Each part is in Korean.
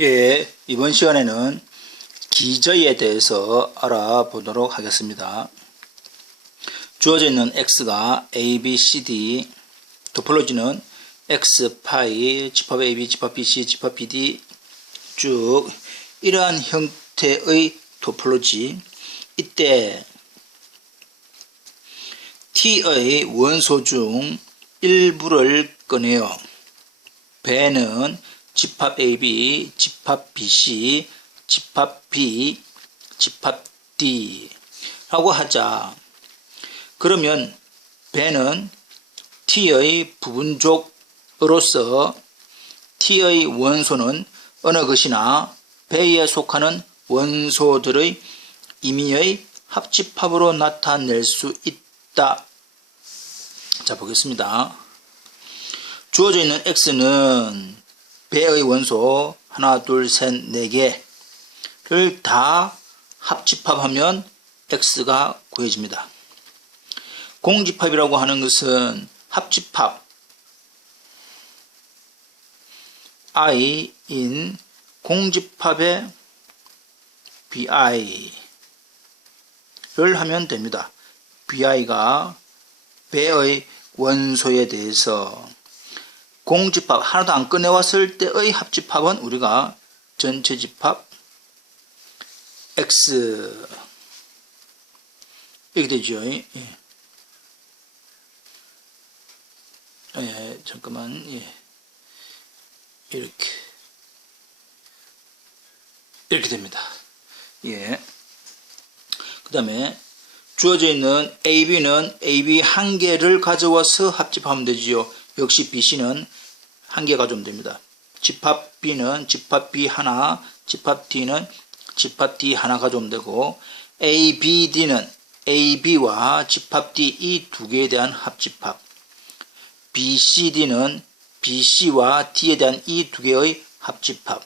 예, 이번 시간에는 기저에 대해서 알아보도록 하겠습니다. 주어져 있는 x가 a, b, c, d, 토폴로지는 x, 파이, 집합 a, b, 집합 b, c, 집합 b, d 쭉 이러한 형태의 토폴로지 이때 t의 원소 중 일부를 꺼내요. 배는 집합 AB, 집합 BC, 집합 B, 집합 D 라고 하자. 그러면 배는 T의 부분족으로서 T의 원소는 어느 것이나 배에 속하는 원소들의 임의의 합집합으로 나타낼 수 있다. 자, 보겠습니다. 주어져 있는 x는 배의 원소 하나, 둘, 셋, 네 개를 다 합집합하면 x가 구해집니다. 공집합이라고 하는 것은 합집합 i인 공집합의 bi를 하면 됩니다. bi가 배의 원소에 대해서 공집합 하나도 안 꺼내왔을 때의 합집합은 우리가 전체 집합 x 이렇게 되죠. 예. 예, 잠깐만, 예. 이렇게. 이렇게 됩니다. 예. 그 다음에 주어져 있는 AB는 AB 한 개를 가져와서 합집하면 되지요. 역시 BC는 한개 가져오면 됩니다. 집합 B는 집합 B 하나, 집합 D는 집합 D 하나 가져오면 되고 ABD는 AB와 집합 D 이 두 개에 대한 합집합. BCD는 BC와 D에 대한 이 두 개의 합집합.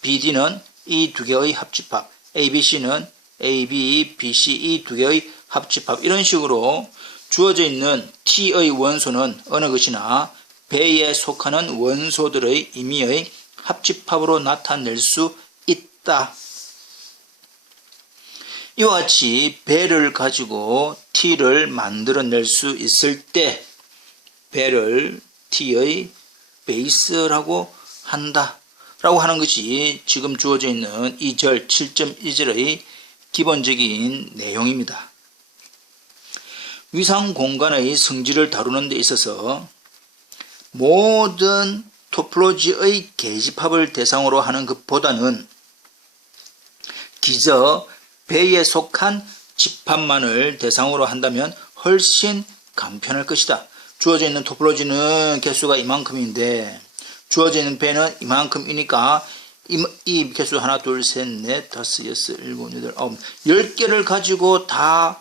BD는 이 두 개의 합집합. ABC는 AB, BC 이 두 개의 합집합. 이런 식으로 주어져 있는 T의 원소는 어느 것이나 배에 속하는 원소들의 임의의 합집합으로 나타낼 수 있다. 이와 같이 배를 가지고 T를 만들어낼 수 있을 때 배를 T의 베이스라고 한다. 라고 하는 것이 지금 주어져 있는 2절, 7.2절의 기본적인 내용입니다. 위상 공간의 성질을 다루는 데 있어서 모든 토플로지의 계집합을 대상으로 하는 것보다는 기저 배에 속한 집합만을 대상으로 한다면 훨씬 간편할 것이다. 주어져 있는 토플로지는 개수가 이만큼인데 주어져 있는 배는 이만큼이니까 이, 이 개수 하나, 둘, 셋, 넷, 다섯, 여섯, 일곱, 여덟, 아홉, 열 개를 가지고 다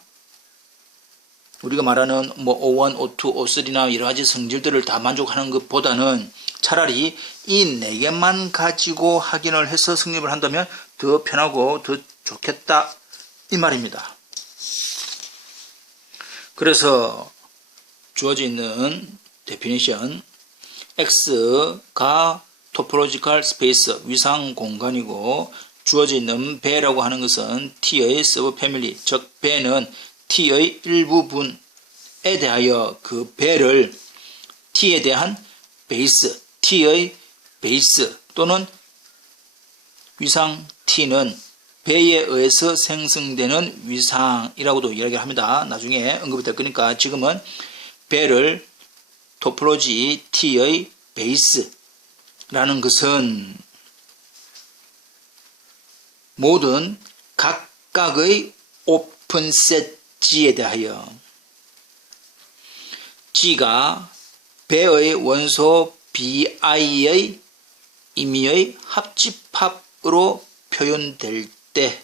우리가 말하는 뭐 O1, O2, O3나 여러 가지 성질들을 다 만족하는 것보다는 차라리 이 네 개만 가지고 확인을 해서 성립을 한다면 더 편하고 더 좋겠다 이 말입니다. 그래서 주어져 있는 데피니션 X가 토포로지컬 스페이스 위상 공간이고 주어져 있는 배라고 하는 것은 T의 서브 패밀리 즉 배는 T의 일부분에 대하여 그 배를 T에 대한 베이스 T의 베이스 또는 위상 T는 배에 의해서 생성되는 위상이라고도 이야기를 합니다. 나중에 언급이 될 거니까 지금은 배를 토폴로지 T의 베이스라는 것은 모든 각각의 오픈셋 G에 대하여 G가 배의 원소 BI의 임의의 합집합으로 표현될 때,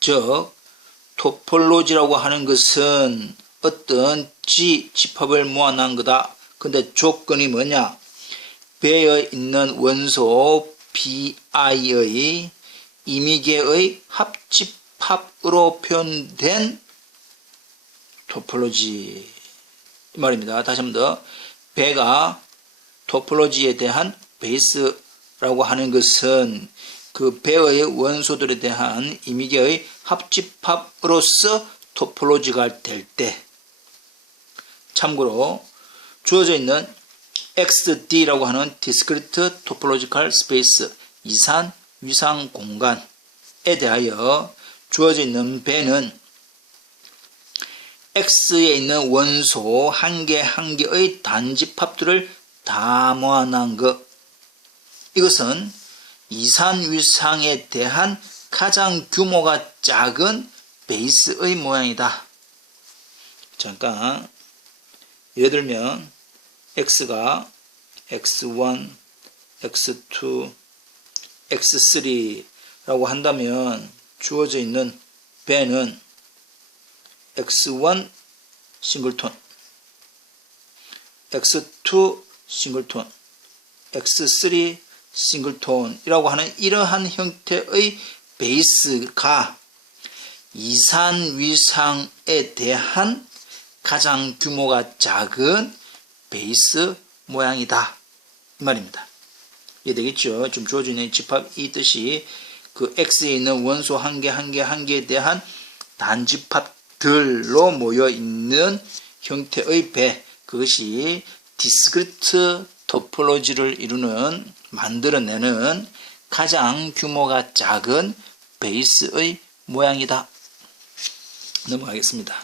즉 토폴로지라고 하는 것은 어떤 G 집합을 모아놓은 거다. 근데 조건이 뭐냐? 배에 있는 원소 BI의 임의계의 합집 합으로 표현된 토폴로지 말입니다. 다시 한 번 더. 배가 토폴로지에 대한 베이스 라고 하는 것은 그 배의 원소들에 대한 이미지의 합집합으로서 토폴로지가 될 때 참고로 주어져 있는 XD라고 하는 디스크리트 토폴로지컬 스페이스 이산 위상 공간에 대하여 주어져 있는 배는 X에 있는 원소 한 개 한 개의 단집합들을 다 모아놓은 것. 이것은 이산 위상에 대한 가장 규모가 작은 베이스의 모양이다. 잠깐 예를 들면 x가 x1, x2, x3라고 한다면 주어져 있는 배는 x1 싱글톤, x2 싱글톤, x3 싱글톤이라고 하는 이러한 형태의 베이스가 이산 위상에 대한 가장 규모가 작은 베이스 모양이다. 이 말입니다. 이해 되겠죠? 좀 주어져 있는 집합 이 뜻이 그 X에 있는 원소 한 개, 한 개, 한 개에 대한 단집합들로 모여 있는 형태의 배. 그것이 디스크리트 토폴로지를 이루는, 만들어내는 가장 규모가 작은 베이스의 모양이다. 넘어가겠습니다.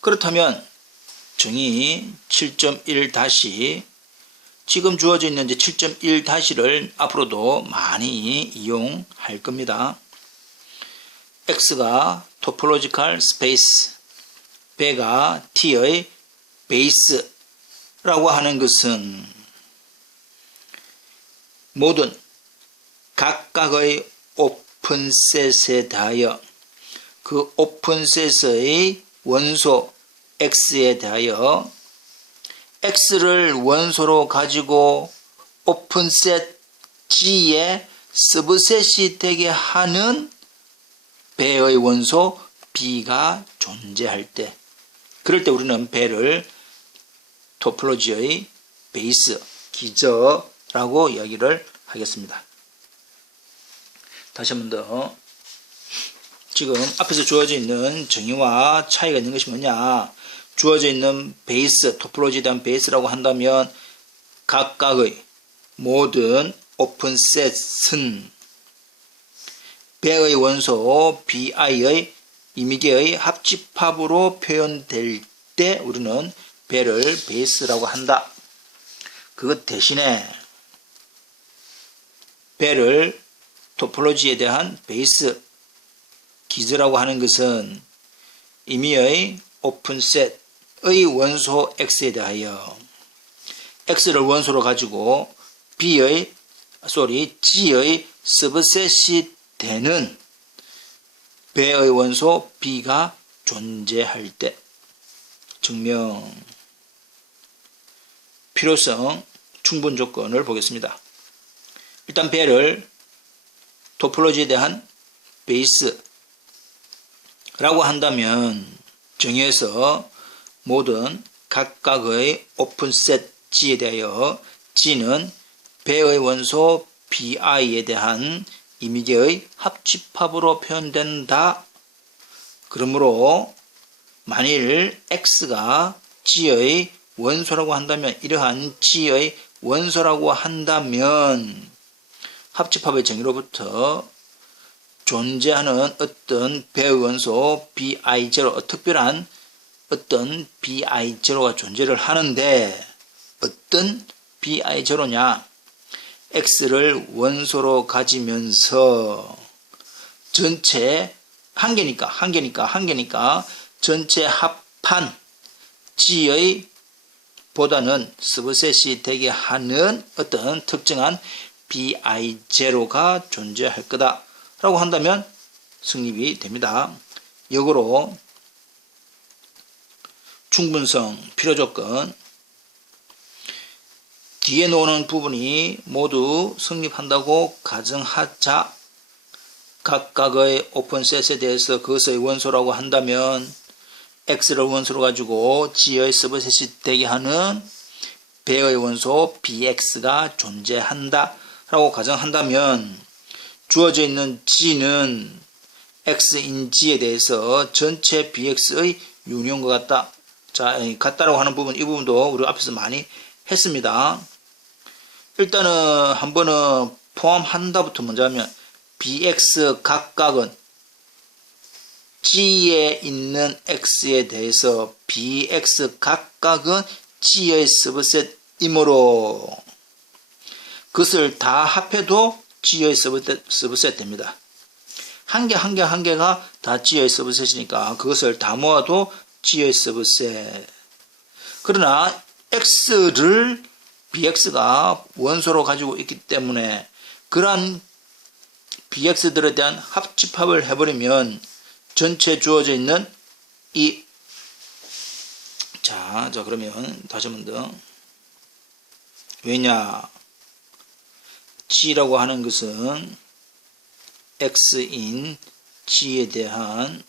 그렇다면 정의 7.1 다시 지금 주어져 있는 7.1 다시를 앞으로도 많이 이용할 겁니다. x가 토폴로지컬 스페이스, 배가 t의 베이스라고 하는 것은 모든 각각의 오픈셋에 대하여 그 오픈셋의 원소 x에 대하여 x를 원소로 가지고 오픈셋 g의 서브셋이 되게 하는 배의 원소 b가 존재할 때 그럴 때 우리는 배를 토폴로지의 베이스, 기저라고 이야기를 하겠습니다. 다시 한 번 더. 지금 앞에서 주어져 있는 정의와 차이가 있는 것이 뭐냐? 주어져 있는 베이스, 토폴로지에 대한 베이스라고 한다면 각각의 모든 오픈 셋은 배의 원소 bi의 이미지의 합집합으로 표현될 때 우리는 배를 베이스라고 한다. 그것 대신에 배를 토폴로지에 대한 베이스 기즈라고 하는 것은 임의의 오픈셋 의 원소 x에 대하여. X를 원소로 가지고 b의 쏘리 g의 서브셋이 되는 배의 원소 b가 존재할 때. 증명. 필요성 충분 조건을 보겠습니다. 일단 배를 토폴로지에 대한 베이스라고 한다면 정의에서 모든 각각의 오픈셋 G에 대하여 G는 배의 원소 BI에 대한 이미지의 합집합으로 표현된다. 그러므로 만일 X가 G의 원소라고 한다면 이러한 G의 원소라고 한다면 합집합의 정의로부터 존재하는 어떤 배원소 BI0 특별한 어떤 BI0가 존재를 하는데 어떤 BI0냐 X를 원소로 가지면서 전체 한 개니까 한 개니까 한 개니까 전체 합한 G의 보다는 스브셋이 되게 하는 어떤 특정한 bi0가 존재할 거다 라고 한다면 성립이 됩니다. 역으로 충분성 필요 조건 뒤에 놓는 부분이 모두 성립한다고 가정하자 각각의 오픈셋에 대해서 그것의 원소라고 한다면 x를 원소로 가지고 g의 서브셋이 되게 하는 배의 원소 bx가 존재한다 라고 가정한다면 주어져 있는 g는 x인 g에 대해서 전체 bx의 유니온과 같다. 자, 이 같다라고 하는 부분 이 부분도 우리 앞에서 많이 했습니다. 일단은 한 번은 포함한다부터 먼저 하면 bx 각각은 g에 있는 x에 대해서 bx 각각은 g의 서브셋이므로 그것을 다 합해도 g의 서브셋, 서브셋 됩니다. 한 개 한 개 한 개가 다 g의 서브셋이니까 그것을 다 모아도 서브셋. 그러나 x를 bx가 원소로 가지고 있기 때문에 그러한 bx들에 대한 합집합을 해버리면 전체 주어져 있는 이 자, 자 그러면 다시 한번 더. 왜냐? g라고 하는 것은 x인 g에 대한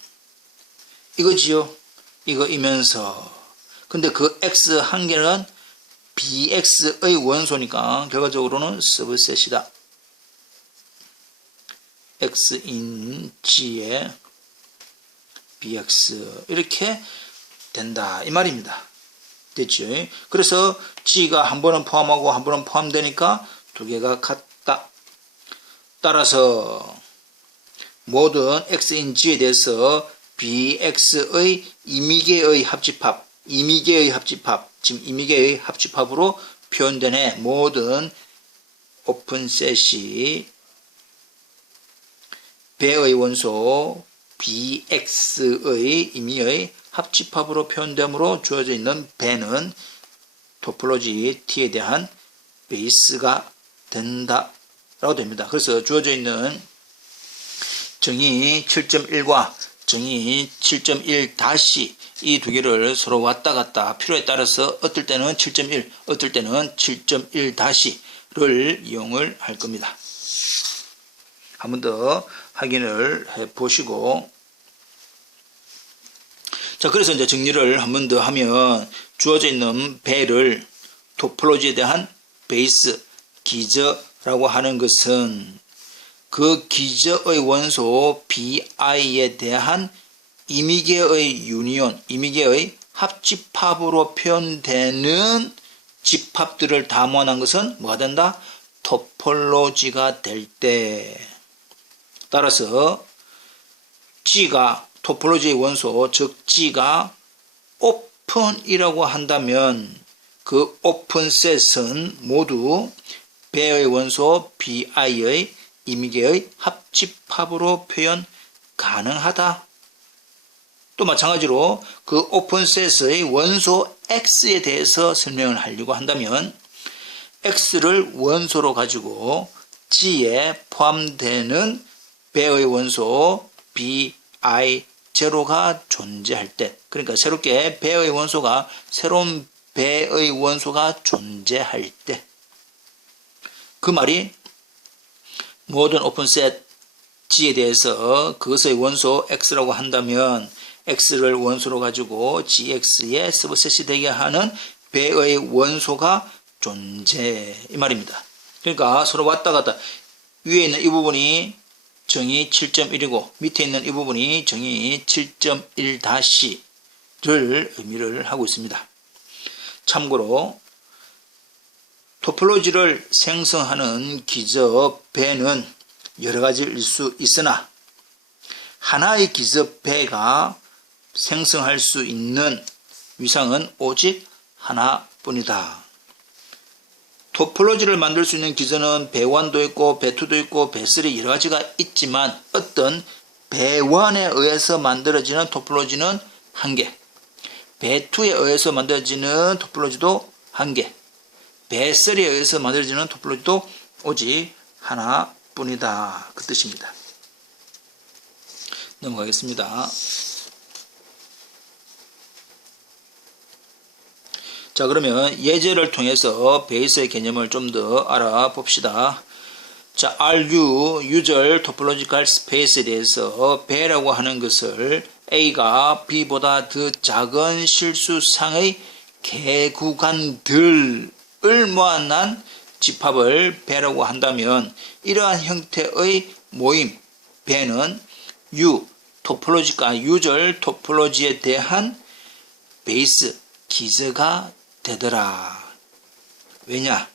이거지요. 이거이면서 근데 그 x 한 개는 bx의 원소니까 결과적으로는 서브셋이다. x인 g의 bx 이렇게 된다 이 말입니다. 됐죠? 그래서 g가 한 번은 포함하고 한 번은 포함되니까 두 개가 같다. 따라서 모든 x인 g에 대해서 bx의 이미계의 합집합, 이미계의 합집합, 지금 이미계의 합집합으로 표현되는 모든 오픈셋이 배의 원소 bx의 임의의 합집합으로 표현되므로 주어져 있는 배는 토폴로지 t에 대한 베이스가 된다 라고 됩니다. 그래서 주어져 있는 정의 7.1과 정의 7.1 다시 이 두 개를 서로 왔다 갔다 필요에 따라서 어떨 때는 7.1, 어떨 때는 7.1 다시를 이용을 할 겁니다. 한 번 더 확인을 해 보시고 자 그래서 이제 정리를 한 번 더 하면 주어져 있는 배를 토폴로지에 대한 베이스 기저라고 하는 것은 그 기저의 원소 bi에 대한 이미계의 유니온, 이미계의 합집합으로 표현되는 집합들을 다 모아놓은 것은 뭐가 된다? 토폴로지가 될 때. 따라서 G가 토폴로지의 원소, 즉 G가 오픈이라고 한다면 그 오픈셋은 모두 배의 원소 bi의 이미계의 합집합으로 표현 가능하다. 또 마찬가지로 그 오픈셋의 원소 x에 대해서 설명을 하려고 한다면 x를 원소로 가지고 g에 포함되는 배의 원소 bi 제로가 존재할 때 그러니까 새롭게 배의 원소가 새로운 배의 원소가 존재할 때 그 말이 모든 오픈셋 G에 대해서 그것의 원소 X라고 한다면 X를 원소로 가지고 GX의 서브셋이 되게 하는 배의 원소가 존재 이 말입니다. 그러니까 서로 왔다 갔다 위에 있는 이 부분이 정의 7.1이고 밑에 있는 이 부분이 정의 7.1-를 의미를 하고 있습니다. 참고로 토폴로지를 생성하는 기저 배는 여러 가지일 수 있으나 하나의 기저 배가 생성할 수 있는 위상은 오직 하나뿐이다. 토폴로지를 만들 수 있는 기저는 배1도 있고 배2도 있고 배3 여러 가지가 있지만 어떤 배1에 의해서 만들어지는 토폴로지는 한 개, 배2에 의해서 만들어지는 토폴로지도 한 개, 배설에 의해서 만들어지는 토폴로지도 오직 하나뿐이다. 그 뜻입니다. 넘어가겠습니다. 자 그러면 예제를 통해서 베이스의 개념을 좀 더 알아봅시다. 자 RU 유절 토폴로지컬 스페이스에 대해서 배라고 하는 것을 A가 B보다 더 작은 실수상의 개구간들 모아난 집합을 배라고 한다면 이러한 형태의 모임 배는 유 토폴로지가 유절 토폴로지에 대한 베이스 기저가 되더라. 왜냐?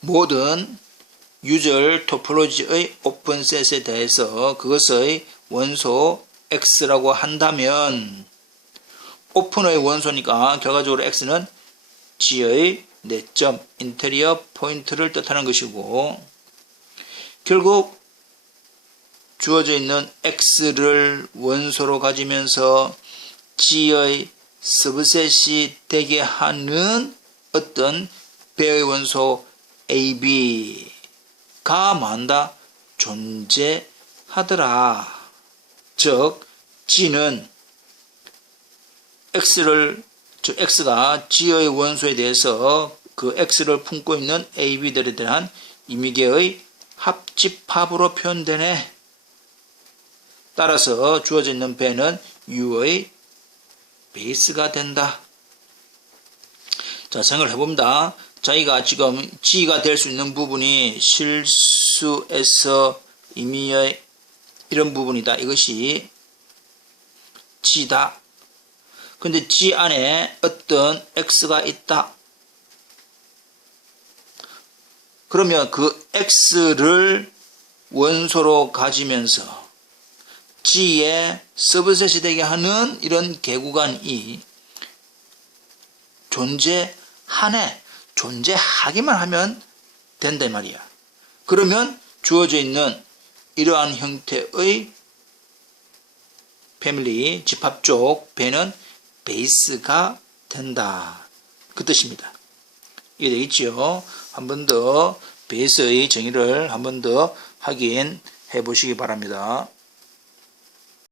모든 유절 토폴로지의 오픈셋에 대해서 그것의 원소 x라고 한다면 오픈의 원소니까 결과적으로 x는 G의 내점 인테리어 포인트를 뜻하는 것이고 결국 주어져 있는 x를 원소로 가지면서 G의 서브셋이 되게 하는 어떤 배의 원소 AB가 만다 존재하더라. 즉 G는 X를 즉 X가 G의 원소에 대해서 그 X를 품고 있는 AB들에 대한 임의계의 합집합으로 표현되네. 따라서 주어져 있는 배는 U의 베이스가 된다. 자, 생각을 해봅니다. 자기가 지금 G가 될 수 있는 부분이 실수에서 임의의 이런 부분이다. 이것이 G다. 근데 G 안에 어떤 X가 있다. 그러면 그 X를 원소로 가지면서 G의 서브셋이 되게 하는 이런 개구간이 존재하네. 존재하기만 하면 된다 이 말이야. 그러면 주어져 있는 이러한 형태의 패밀리 집합 쪽 배는 베이스가 된다. 그 뜻입니다. 이해되겠죠? 한 번 더 베이스의 정의를 한 번 더 확인해 보시기 바랍니다.